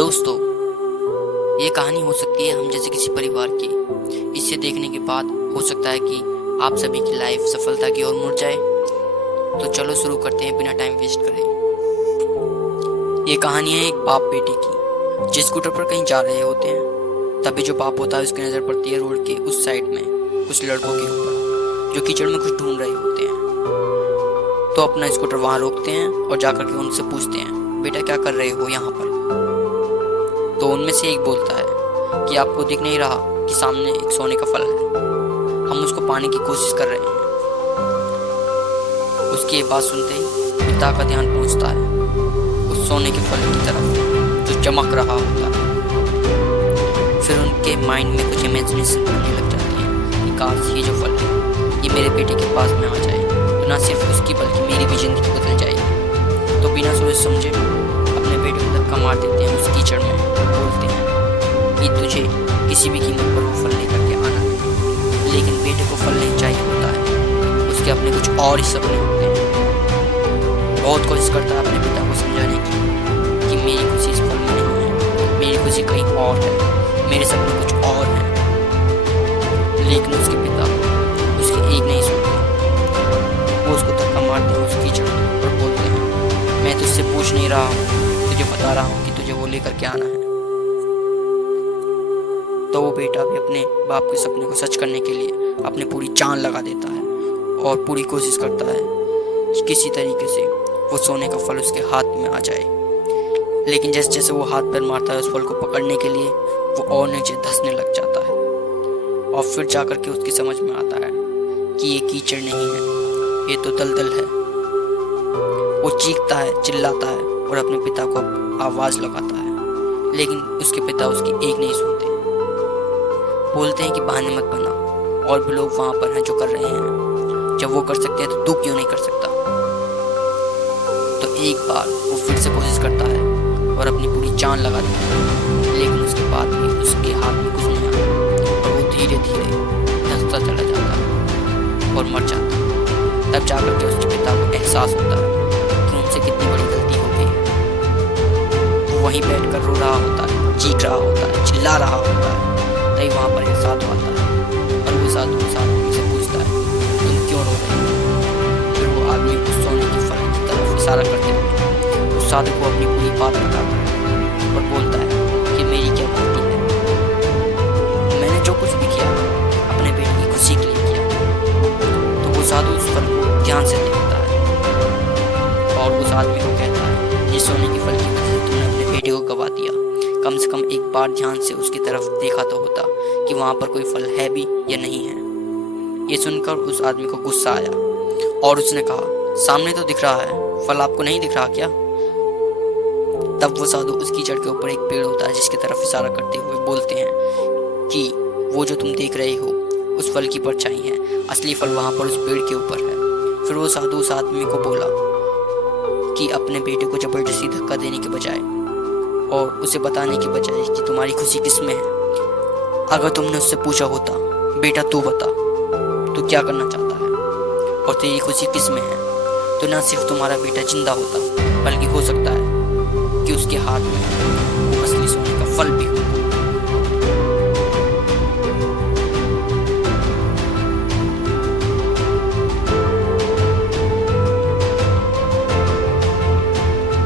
दोस्तों, ये कहानी हो सकती है हम जैसे किसी परिवार की। इसे देखने के बाद हो सकता है कि आप सभी की लाइफ सफलता की ओर मुड़ जाए। तो चलो शुरू करते हैं बिना टाइम वेस्ट करे। ये कहानी है एक बाप बेटे की, जो स्कूटर पर कहीं जा रहे होते हैं। तभी जो बाप होता है उसकी नज़र पड़ती है रोड के उस साइड में कुछ लड़कों के ऊपर, जो कीचड़ में कुछ ढूंढ रहे होते हैं। तो अपना स्कूटर वहाँ रोकते हैं और जाकर के उनसे पूछते हैं, बेटा क्या कर रहे हो यहाँ पर। तो उनमें से एक बोलता है कि आपको दिख नहीं रहा कि सामने एक सोने का फल है, हम उसको पाने की कोशिश कर रहे हैं। उसकी ये बात सुनते ही पिता का ध्यान पहुंचता है उस सोने के फल की तरफ जो चमक रहा होता है। फिर उनके माइंड में कुछ इमेजिनेशन बनने लग जाती है कि काश ये जो फल है ये मेरे बेटे के पास में आ जाए, तो ना सिर्फ उसकी बल्कि मेरी भी जिंदगी बदल जाएगी। तो बिना सोचे समझे अपने बेटे को धक्का मार देते हैं उस कीचड़ में, बोलते हैं कि तुझे किसी भी कीमत पर वो फल लेकर के आना है। लेकिन बेटे को फल नहीं चाहिए होता है, उसके अपने कुछ और ही सपने होते हैं। बहुत कोशिश करता है अपने पिता को समझाने की कि मेरी खुशी इस फल में नहीं है, मेरी खुशी कहीं और है, मेरे सपने कुछ और हैं। लेकिन उसके पिता उसकी एक नहीं सुनते। वो उसको धक्का मारते हैं उस कीचड़ में और बोलते हैं, मैं तुझसे पूछ नहीं रहा हूँ, तुझे बता रहा हूँ कि तुझे वो लेकर के आना है। तो वो बेटा भी अपने बाप के सपने को सच करने के लिए अपनी पूरी जान लगा देता है और पूरी कोशिश करता है कि किसी तरीके से वो सोने का फल उसके हाथ में आ जाए। लेकिन जैसे जैसे वो हाथ पैर मारता है उस फल को पकड़ने के लिए, वो और नीचे धंसने लग जाता है। और फिर जाकर के उसकी समझ में आता है कि ये कीचड़ नहीं है, ये तो दलदल है। वो चीखता है, चिल्लाता है और अपने पिता को आवाज़ लगाता है। लेकिन उसके पिता उसकी एक नहीं सुनते। बोलते हैं कि बहाने मत बना, और भी लोग वहाँ पर हैं जो कर रहे हैं। जब वो कर सकते हैं तो तू क्यों नहीं कर सकता। तो एक बार वो फिर से कोशिश करता है और अपनी पूरी जान लगा देता है। लेकिन उसके बाद भी उसके हाथ में कुछ नहीं आता और वो धीरे धीरे धंसता चला जाता है और मर जाता है। तब जाकर के उसके पिता को एहसास होता है कि उनसे कितनी बड़ी गलती हो गई है। वो वहीं बैठकर रो रहा होता है, चीख रहा होता है, चिल्ला रहा होता है। तभी वहाँ पर एक साधु आता है और वो साधु उस आदमी से पूछता है, तुम क्यों रो रहे हो। फिर वो आदमी उस सोने के फल की तरफ इशारा करते हुए उस साधु को अपनी पूरी बात बताता है और बोलता है कि मेरी क्या गलती है, मैंने जो कुछ भी किया अपने बेटे की खुशी के लिए किया। तो वो साधु उस फल को ध्यान से देखता है और उस आदमी को कहता है, ये सोने के फल की वजह से तुमने अपने बेटे को गवा दिया। कम से कम एक बार ध्यान से उसकी तरफ देखा तो होता कि वहाँ पर कोई फल है भी या नहीं है। ये सुनकर उस आदमी को गुस्सा आया और उसने कहा, सामने तो दिख रहा है, फल आपको नहीं दिख रहा क्या। तब वो साधु उस कीचड़ के ऊपर एक पेड़ होता है जिसकी तरफ इशारा करते हुए बोलते हैं कि वो जो तुम देख रहे हो उस फल की परछाई है, असली फल वहाँ पर उस पेड़ के ऊपर है। फिर वो साधु उस आदमी को बोला कि अपने बेटे को जबरदस्ती धक्का देने के बजाय और उसे बताने की बजाय कि तुम्हारी खुशी किस में है, अगर तुमने उससे पूछा होता, बेटा तू बता तू क्या करना चाहता है और तेरी खुशी किस में है, तो न सिर्फ तुम्हारा बेटा जिंदा होता बल्कि हो सकता है कि उसके हाथ में वो असली सोने का फल भी हो।